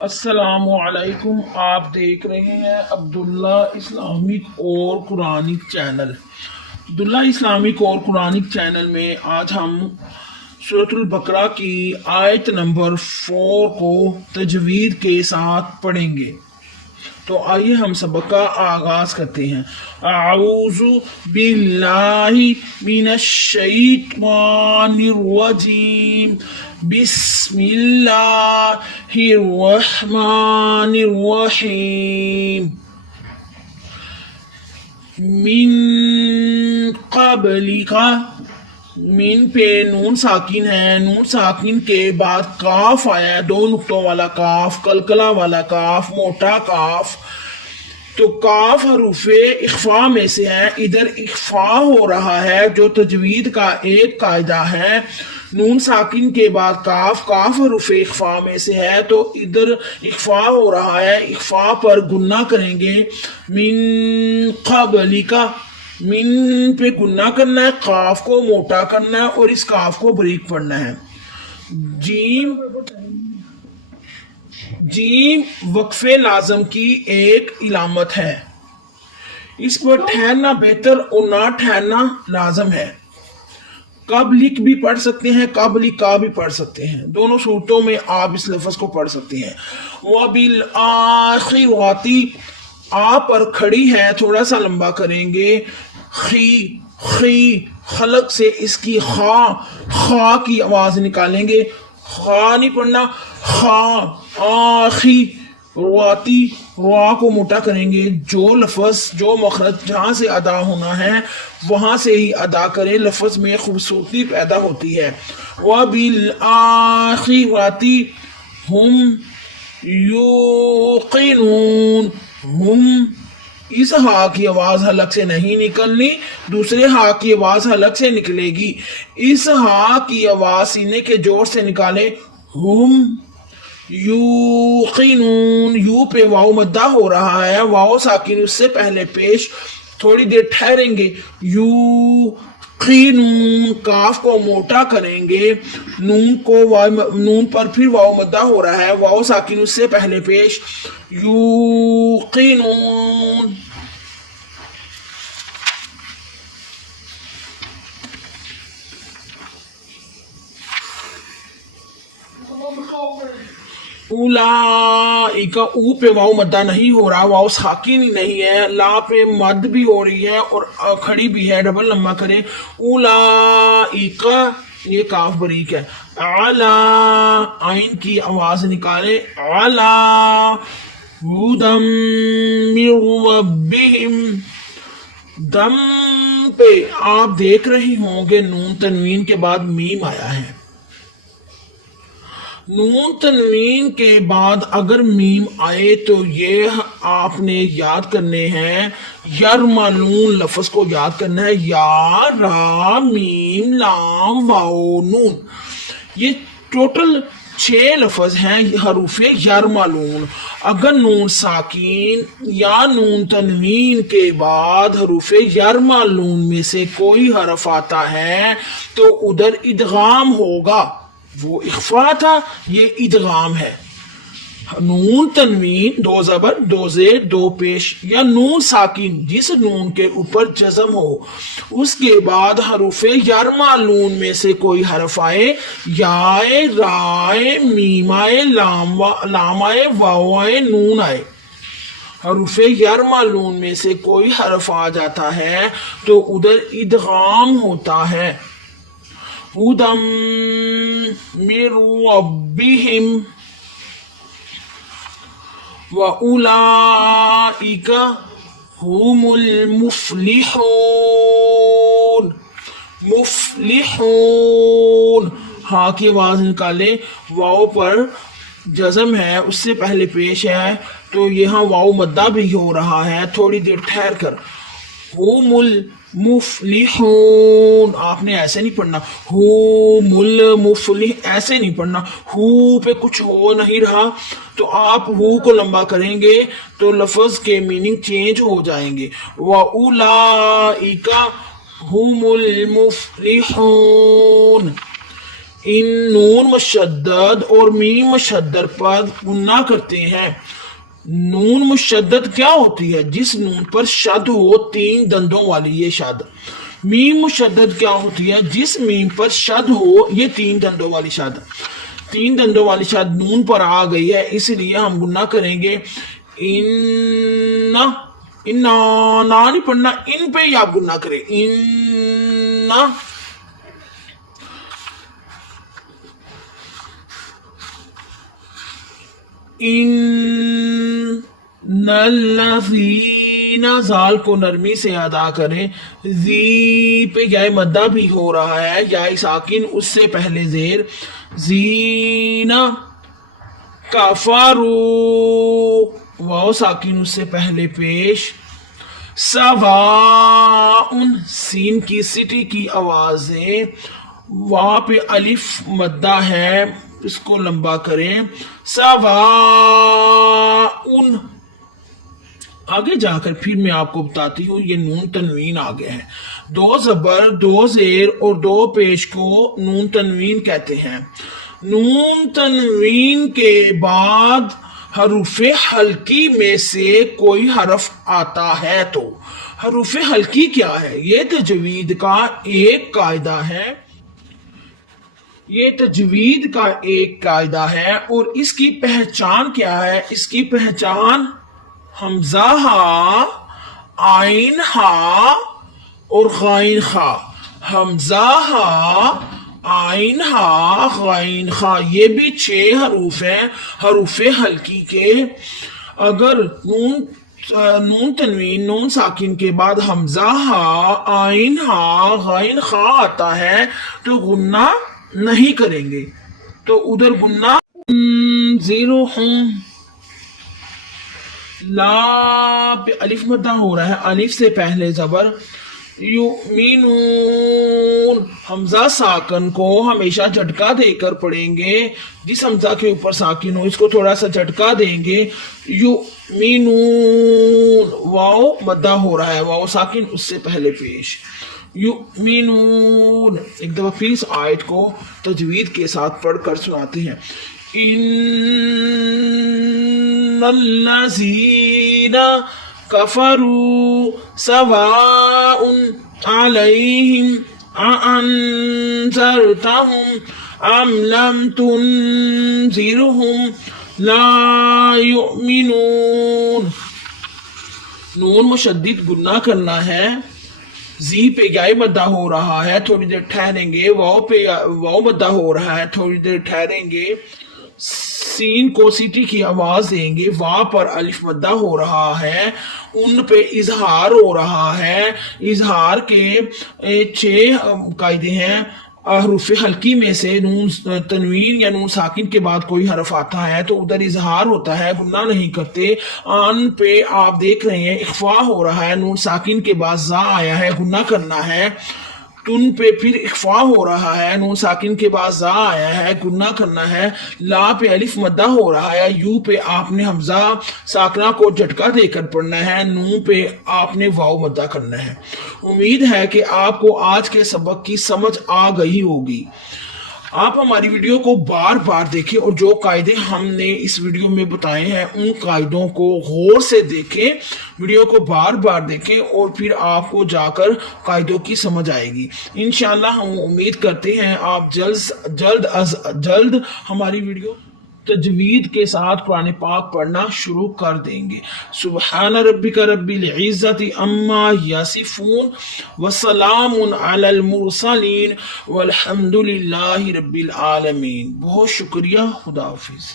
السلام علیکم، آپ دیکھ رہے ہیں عبداللہ اسلامک اور قرآنک چینل۔ عبداللہ اسلامک اور قرآنک چینل میں آج ہم سورۃ البقرہ کی آیت نمبر 4 کو تجوید کے ساتھ پڑھیں گے۔ تو آئیے ہم سبق کا آغاز کرتے ہیں۔ اعوذ باللہ من الشیطان الرجیم، بسم اللہ الرحمن الرحیم۔ من قبل کا من پہ نون ساکن ہے، نون ساکن کے بعد کاف آیا، دو نقطوں والا کاف، کلکلا والا کاف، موٹا کاف۔ تو کاف حروف اخفا میں سے ہے، ادھر اخفا ہو رہا ہے، جو تجوید کا ایک قاعدہ ہے۔ نون ساکن کے بعد کاف، کاف حروف اخفا میں سے ہے تو ادھر اخفا ہو رہا ہے، اخفا پر گنہ کریں گے۔ من قبل کا من پہ گنہ کرنا ہے، قاف کو موٹا کرنا ہے اور اس کاف کو بریک پڑھنا ہے۔ جیم جیم وقف لازم کی ایک علامت ہے، اس پر ٹھہرنا بہتر اور نہ ٹھہرنا لازم ہے۔ قبلک بھی پڑھ سکتے ہیں، قبلکا بھی پڑھ سکتے ہیں، دونوں صورتوں میں آپ اس لفظ کو پڑھ سکتے ہیں۔ وَبِالْآخِرَةِ آ پر کھڑی ہے، تھوڑا سا لمبا کریں گے۔ خی خلق سے اس کی خا کی آواز نکالیں گے، خا نہیں پڑھنا، خا آخی رواتی روا کو موٹا کریں گے۔ جو لفظ جو مخرج جہاں سے ادا ہونا ہے وہاں سے ہی ادا کریں، لفظ میں خوبصورتی پیدا ہوتی ہے۔ وَبِالْآخِرَةِ هُمْ یوقنون، ہم اس ہا کی آواز حلق سے نہیں نکلنی، دوسرے ہا کی آواز حلق سے نکلے گی۔ اس ہا کی آواز سینے کے جوڑ سے نکالے، ہم یوقنون، یو پہ واو مدہ ہو رہا ہے، واو ساکن اس سے پہلے پیش، تھوڑی دیر ٹھہریں گے۔ یوقنون کاف کو موٹا کریں گے، نون پر پھر واو مدہ ہو رہا ہے، واو ساکن اس سے پہلے پیش، یوقنون۔ اولئک او پہ واو مدہ نہیں ہو رہا، واو ساکن ہی نہیں ہے، لا پہ مد بھی ہو رہی ہے اور کھڑی بھی ہے، ڈبل لمبا کرے۔ اولئک یہ کاف بریک ہے، علی عین کی آواز نکالے، علی ہدی من ربہم۔ دم پہ آپ دیکھ رہی ہوں گے نون تنوین کے بعد میم آیا ہے، نون تنوین کے بعد اگر میم آئے تو یہ آپ نے یاد کرنے ہیں، یرملون لفظ کو یاد کرنا ہے، یا را میم لام واو نون، یہ ٹوٹل 6 لفظ ہیں حروف یرملون۔ اگر نون ساکین یا نون تنوین کے بعد حروف یرملون میں سے کوئی حرف آتا ہے تو ادھر ادغام ہوگا، وہ اخفا تھا یہ ادغام ہے۔ نون تنوین، 2 زبر 2 زیر 2 پیش، یا نون ساکن جس نون کے اوپر جزم ہو، اس کے بعد حروف یرملون میں سے کوئی حرف آئے، یائے رائے میم آئے لام آئے واو آئے نون آئے، حروف یرملون میں سے کوئی حرف آ جاتا ہے تو ادھر ادغام ہوتا ہے۔ ہدی من ربہم وَأُولَئِکَ هُمُ الْمُفْلِحُونَ۔ مفلحون ہاں کی آواز نکالے، واو پر جزم ہے اس سے پہلے پیش ہے تو یہاں واو مدہ بھی ہو رہا ہے، تھوڑی دیر ٹھہر کر، ہُمُ المفلحون آپ نے ایسے نہیں پڑھنا، ہُمُ المفلح ایسے نہیں پڑھنا، ہو پہ کچھ ہو نہیں رہا تو آپ ہو کو لمبا کریں گے تو لفظ کے میننگ چینج ہو جائیں گے۔ وَأُولَئِکَ هُمُ الْمُفْلِحُونَ۔ ان نون مشدد اور میم مشدد پر گناہ کرتے ہیں۔ نون مشدد کیا ہوتی ہے؟ جس نون پر شد ہو تین دندوں والی، یہ شد۔ میم مشدد کیا ہوتی ہے؟ جس میم پر شد ہو یہ تین دندوں والی شد۔ تین دندوں والی شد نون پر آ گئی ہے، اس لیے ہم گناہ کریں گے ان نا نہیں پڑھنا، ان پہ ہی آپ گناہ کریں، ان الذین، زال کو نرمی سے ادا کریں، زی پہ یا مدہ بھی ہو رہا ہے، یا ساکن اس سے پہلے زیر، زینا، کفرو، واو ساکن اس سے پہلے پیش، سواء، سین کی سٹی کی آوازیں، وہاں پہ الف مدہ ہے، اس کو لمبا کریں، سواء، آگے جا کر پھر میں آپ کو بتاتی ہوں یہ نون تنوین آگے ہے۔ دو زبر، دو زیر اور دو پیش کو نون تنوین کہتے ہیں۔ نون تنوین کے بعد حروف حلقی میں سے کوئی حرف آتا ہے تو حروف حلقی کیا ہے؟ یہ تجوید کا ایک قاعدہ ہے، یہ تجوید کا ایک قاعدہ ہے، اور اس کی پہچان کیا ہے؟ اس کی پہچان حمزہ ہا، عین ہا اور غین خا، حمزہ ہا، عین ہا، غین خا، یہ بھی 6 حروف ہیں حروف حلقی کے۔ اگر نون تنوین نون ساکن کے بعد حمزہ ہا، عین ہا، غین خا آتا ہے تو غنہ نہیں کریں گے، تو ادھر گناہ زیرو ہوں۔ لا پہ الف مدہ ہو رہا ہے، الف سے پہلے زبر، یؤمنون، حمزہ ساکن کو ہمیشہ جھٹکا دے کر پڑھیں گے، جس حمزہ کے اوپر ساکن ہو اس کو تھوڑا سا جھٹکا دیں گے، یؤمنون، واو مدہ ہو رہا ہے، واو ساکن اس سے پہلے پیش، یؤمنون۔ ایک دفعہ پھر اس آیت کو تجوید کے ساتھ پڑھ کر سناتے ہیں۔ ان الذین کفروا سواء علیہم اانذرتہم ام لم تنذرہم لا یؤمنون۔ نون مشدد گناہ کرنا ہے، زی پہ یاء مدہ ہو رہا ہے، تھوڑی دیر ٹھہریں گے، واو پہ واو مدہ ہو رہا ہے، تھوڑی دیر ٹھہریں گے، سین کو سیٹی کی آواز دیں گے، وا پر الف مدہ ہو رہا ہے، ان پہ اظہار ہو رہا ہے۔ اظہار کے 6 قاعدے ہیں، حروف حلقی میں سے نون تنوین یا نون ساکن کے بعد کوئی حرف آتا ہے تو ادھر اظہار ہوتا ہے، گناہ نہیں کرتے۔ آن پہ آپ دیکھ رہے ہیں اخفا ہو رہا ہے، نون ساکن کے بعد زا آیا ہے، گناہ کرنا ہے۔ تن پہ پھر اخفا ہو رہا ہے، نون ساکن کے بعد زا آیا ہے، گناہ کرنا ہے۔ لا پہ الف مدہ ہو رہا ہے، یو پہ آپ نے حمزہ ساکنہ کو جھٹکا دے کر پڑھنا ہے، نون پہ آپ نے واو مدہ کرنا ہے۔ امید ہے کہ آپ کو آج کے سبق کی سمجھ آ گئی ہوگی۔ آپ ہماری ویڈیو کو بار بار دیکھیں اور جو قاعدے ہم نے اس ویڈیو میں بتائے ہیں ان قاعدوں کو غور سے دیکھیں، ویڈیو کو بار بار دیکھیں اور پھر آپ کو جا کر قاعدوں کی سمجھ آئے گی۔ انشاءاللہ ہم امید کرتے ہیں آپ جلد از جلد ہماری ویڈیو تجوید کے ساتھ قرآن پاک پڑھنا شروع کر دیں گے۔ سبحان ربک رب العزت عما یصفون وسلام علی المرسلین والحمد للہ رب العالمین۔ بہت شکریہ، خدا حافظ۔